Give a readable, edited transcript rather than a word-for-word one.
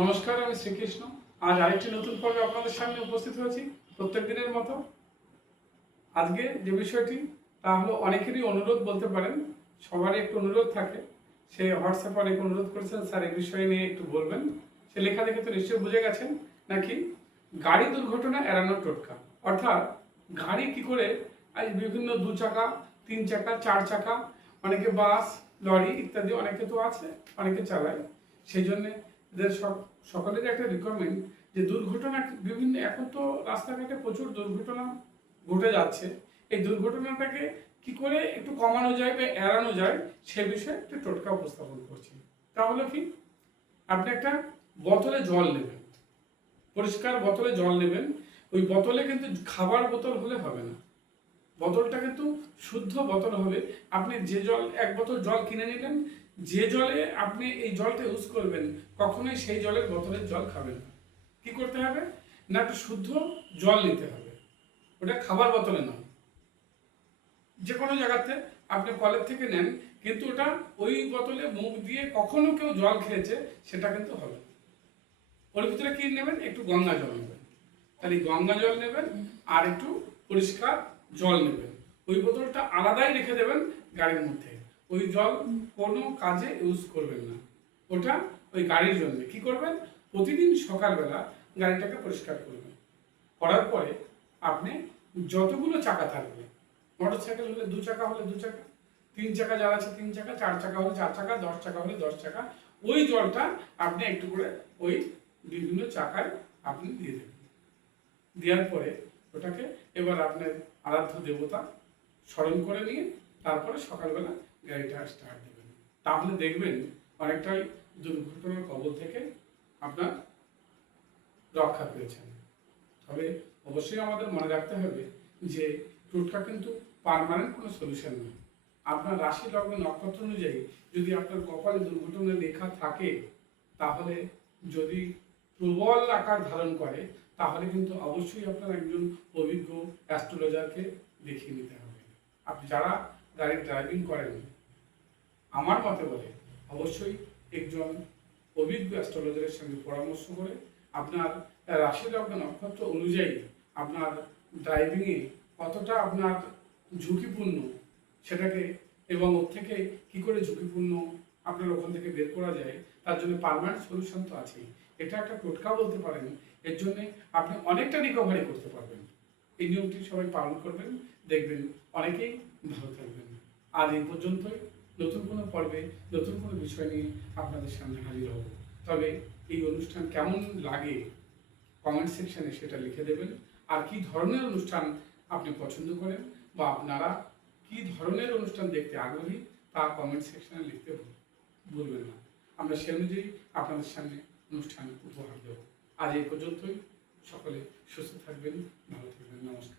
নমস্কার, আমি শ্রীকৃষ্ণ। আজ আরেকটি নতুন পর্বে আপনাদের সামনে উপস্থিত হয়েছি প্রত্যেক দিনের মতো। আজকে যে বিষয়টি তা হলো অনেকেরই অনুরোধ বলতে পারেন, সবারই একটু অনুরোধ থাকে। সে হোয়াটসঅ্যাপে অনেক অনুরোধ করেছেন, স্যার এই বিষয় নিয়ে একটু বলবেন। সে লেখা দেখে তো নিশ্চয়ই বুঝে গেছেন নাকি, গাড়ি দুর্ঘটনা এড়ানোর টোটকা। অর্থাৎ গাড়ি কি করে আজ বিভিন্ন 2 চাকা, 3 চাকা, 4 চাকা, অনেকে বাস, লরি ইত্যাদি অনেকে তো আছে, অনেকে চালায়। সেই জন্যে এদের সকলের একটা রিকোয়ারমেন্ট যে দুর্ঘটনা বিভিন্ন, এখন তো রাস্তাঘাটে প্রচুর দুর্ঘটনা ঘটে যাচ্ছে। এই দুর্ঘটনাটাকে কি করে একটু কমানো যায় বা এড়ানো যায় সে বিষয়ে একটু টোটকা উপস্থাপন করছি। তাহলে কি, আপনি একটা বোতলে জল নেবেন, পরিষ্কার বোতলে জল নেবেন। ওই বোতলে কিন্তু খাবার বোতল হলে হবে না, বোতলটা কিন্তু শুদ্ধ বোতল হবে। আপনি যে জল, 1 বোতল জল কিনে নিলেন, যে জলে আপনি এই জলটা ইউজ করবেন কখনোই সেই জলের বোতলের জল খাবেন না। কি করতে হবে না, একটা শুদ্ধ জল নিতে হবে, ওটা খাবার বোতলে নয়। যে কোনো জায়গাতে আপনি কলের থেকে নেন, কিন্তু ওটা ওই বোতলে মুখ দিয়ে কখনো কেউ জল খেয়েছে সেটা কিন্তু হবে। ওর ভিতরে কি নেবেন, একটু গঙ্গা জল নেবেন। তাহলে গঙ্গা জল নেবেন আর একটু পরিষ্কার জল নেবেন। ওই বোতলটা আলাদাই রেখে দেবেন গাড়ির মধ্যে। ওই জল কোনো কাজে ইউজ করবেন না, ওটা ওই গাড়ির জন্য। কি করবেন, প্রতিদিন সকালবেলা গাড়িটাকে পরিষ্কার করবেন। করার পরে আপনি যতগুলো চাকা থাকবে, মোটর সাইকেল হলে 2 চাকা হলে 2 চাকা, 3 চাকা যারা আছে 3 চাকা, 4 চাকা হলে 4 চাকা, 10 চাকা হলে 10 চাকা, ওই জলটা আপনি একটু করে ওই বিভিন্ন চাকায় আপনি দিয়ে দেবেন। দেওয়ার পরে ওটাকে এবার আপনার আরাধ্য দেবতা স্মরণ করে নিয়ে তারপরে সকালবেলা গাড়িটা স্টার্ট দেবেন। তাহলে দেখবেন অনেকটাই দুর্ঘটনার কবল থেকে আপনার রক্ষা পেয়েছেন। তবে অবশ্যই আমাদের মনে রাখতে হবে যে টোটকা কিন্তু পার্মানেন্ট কোনো সলিউশন নয়। আপনার রাশি লগ্ন নক্ষত্র অনুযায়ী যদি আপনার কপালে দুর্ঘটনা লেখা থাকে, তাহলে যদি প্রবল আকার ধারণ করে, তাহলে কিন্তু অবশ্যই আপনার একজন অভিজ্ঞ অ্যাস্ট্রোলজারকে দেখিয়ে নিতে হবে। আপনি যারা গাড়ি ড্রাইভিং করেন, আমার মতে বলে অবশ্যই একজন অভিজ্ঞ অ্যাস্ট্রোলজারের সঙ্গে পরামর্শ করে আপনার রাশি লগ্ন নক্ষত্র অনুযায়ী আপনার ড্রাইভিংয়ে কতটা আপনার ঝুঁকিপূর্ণ সেটাকে, এবং ওর থেকে কি করে ঝুঁকিপূর্ণ আপনার ওখান থেকে বের করা যায়, তার জন্য পার্মানেন্ট সলিউশন তো আছেই। এটা একটা টোটকা বলতে পারেন। এর জন্যে আপনি অনেকটা রিকভারি করতে পারবেন। এই নিয়মটি সবাই পালন করবেন, দেখবেন অনেকেই ভালো থাকবেন। আজ এই পর্যন্তই। নতুন কোনো পর্বে নতুন কোনো বিষয় নিয়ে আপনাদের সামনে হাজির হব। তবে এই অনুষ্ঠান কেমন লাগে কমেন্ট সেকশনে সেটা লিখে দেবেন। আর কি ধরনের অনুষ্ঠান আপনি পছন্দ করেন বা আপনারা কি ধরনের অনুষ্ঠান দেখতে আগ্রহী তা কমেন্ট সেকশনে লিখতে ভুলবেন না। আমরা সে অনুযায়ী আপনাদের সামনে অনুষ্ঠান উপহার দেব। আজ এই পর্যন্তই। সকলে সুস্থ থাকবেন, ভালো থাকবেন। নমস্কার।